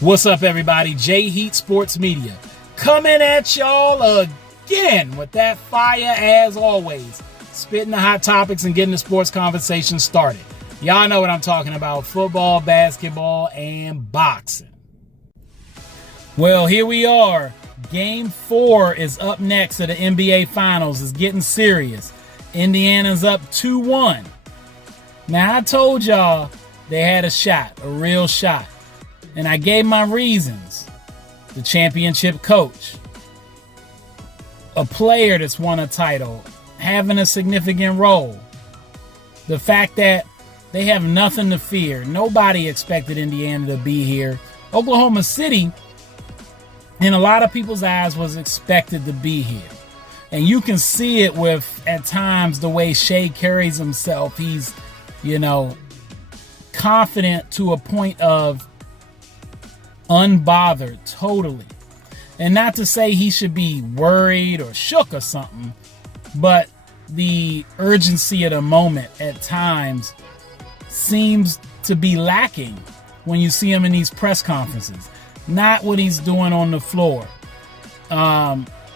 What's up, everybody? J Heat Sports Media coming at y'all again with that fire as always. Spitting the hot topics and getting the sports conversation started. Y'all know what I'm talking about. Football, basketball, and boxing. Well, here we are. Game 4 is up next of the NBA Finals. It's getting serious. Indiana's up 2-1. Now, I told y'all they had a shot, a real shot. And I gave my reasons. The championship coach, a player that's won a title, having a significant role, the fact that they have nothing to fear. Nobody expected Indiana to be here. Oklahoma City, in a lot of people's eyes, was expected to be here. And you can see it with, at times, the way Shea carries himself. He's, confident to a point of unbothered totally. And not to say he should be worried or shook or something, but the urgency of the moment at times seems to be lacking when you see him in these press conferences. Not what he's doing on the floor.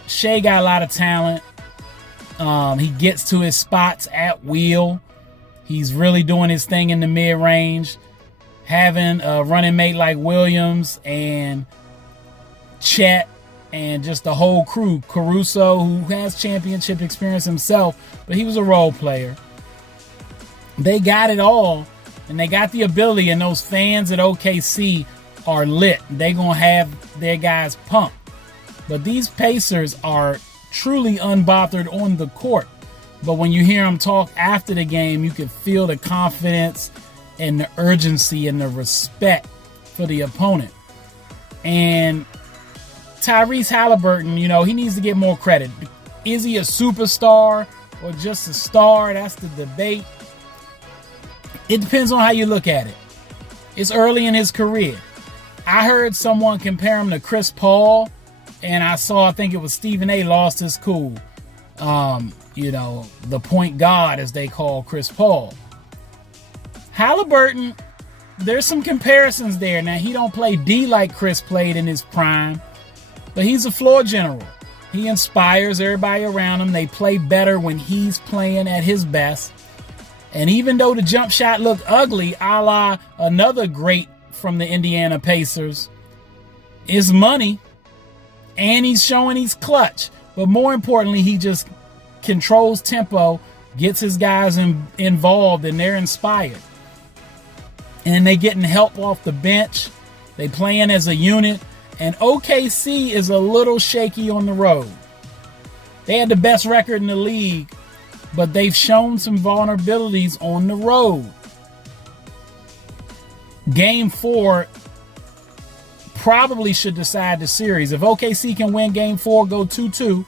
Shea got a lot of talent. He gets to his spots at will. He's really doing his thing in the mid-range. Having a running mate like Williams and Chet and just the whole crew. Caruso, who has championship experience himself, but he was a role player. They got it all, and they got the ability, and those fans at OKC are lit. They're going to have their guys pumped. But these Pacers are truly unbothered on the court. But when you hear them talk after the game, you can feel the confidence and the urgency and the respect for the opponent. And Tyrese Haliburton, he needs to get more credit. Is he a superstar or just a star? That's the debate. It depends on how you look at it. It's early in his career. I heard someone compare him to Chris Paul, and I think it was Stephen A. lost his cool. The point guard, as they call Chris Paul. Haliburton, there's some comparisons there. Now, he don't play D like Chris played in his prime, but he's a floor general. He inspires everybody around him. They play better when he's playing at his best. And even though the jump shot looked ugly, a la another great from the Indiana Pacers, is money, and he's showing he's clutch. But more importantly, he just controls tempo, gets his guys involved, and they're inspired. And they getting help off the bench. They playing as a unit. And OKC is a little shaky on the road. They had the best record in the league, but they've shown some vulnerabilities on the road. Game 4 probably should decide the series. If OKC can win Game 4, go 2-2,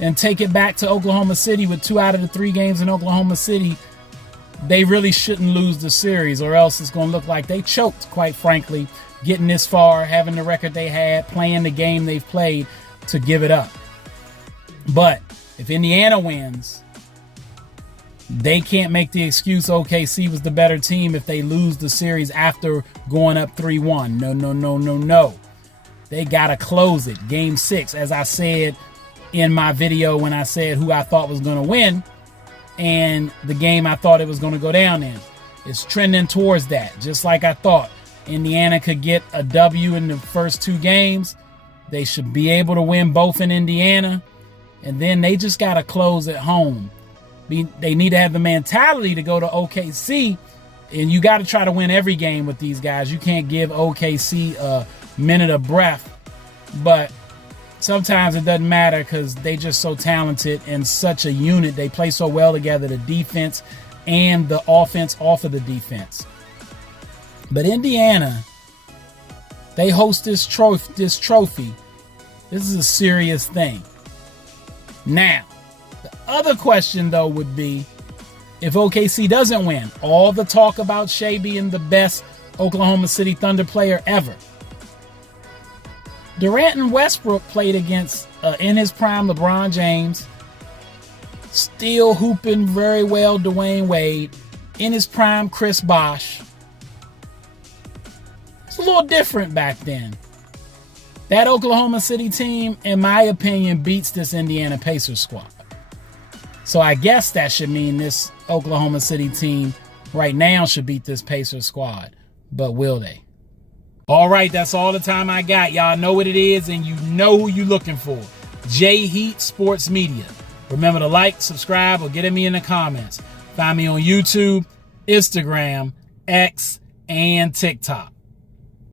and take it back to Oklahoma City with 2 out of the 3 games in Oklahoma City, they really shouldn't lose the series, or else it's going to look like they choked, quite frankly, getting this far, having the record they had, playing the game they've played, to give it up. But if Indiana wins, they can't make the excuse OKC was the better team if they lose the series after going up 3-1. No. They got to close it. Game 6, as I said in my video when I said who I thought was going to win, and the game I thought it was going to go down in. It's trending towards that, just like I thought. Indiana could get a W in the first 2 games. They should be able to win both in Indiana, and then they just got to close at home. They need to have the mentality to go to OKC, and you got to try to win every game with these guys. You can't give OKC a minute of breath, but sometimes it doesn't matter because they just so talented and such a unit. They play so well together, the defense and the offense off of the defense. But Indiana, they host this trophy. This is a serious thing. Now, the other question, though, would be if OKC doesn't win, all the talk about Shea being the best Oklahoma City Thunder player ever. Durant and Westbrook played against, in his prime, LeBron James. Still hooping very well, Dwayne Wade. In his prime, Chris Bosh. So little different back then. That Oklahoma City team, in my opinion, beats this Indiana Pacers squad. So I guess that should mean this Oklahoma City team right now should beat this Pacers squad. But will they? All right, that's all the time I got. Y'all know what it is, and you know who you're looking for. J Heat Sports Media. Remember to like, subscribe, or get at me in the comments. Find me on YouTube, Instagram, X, and TikTok.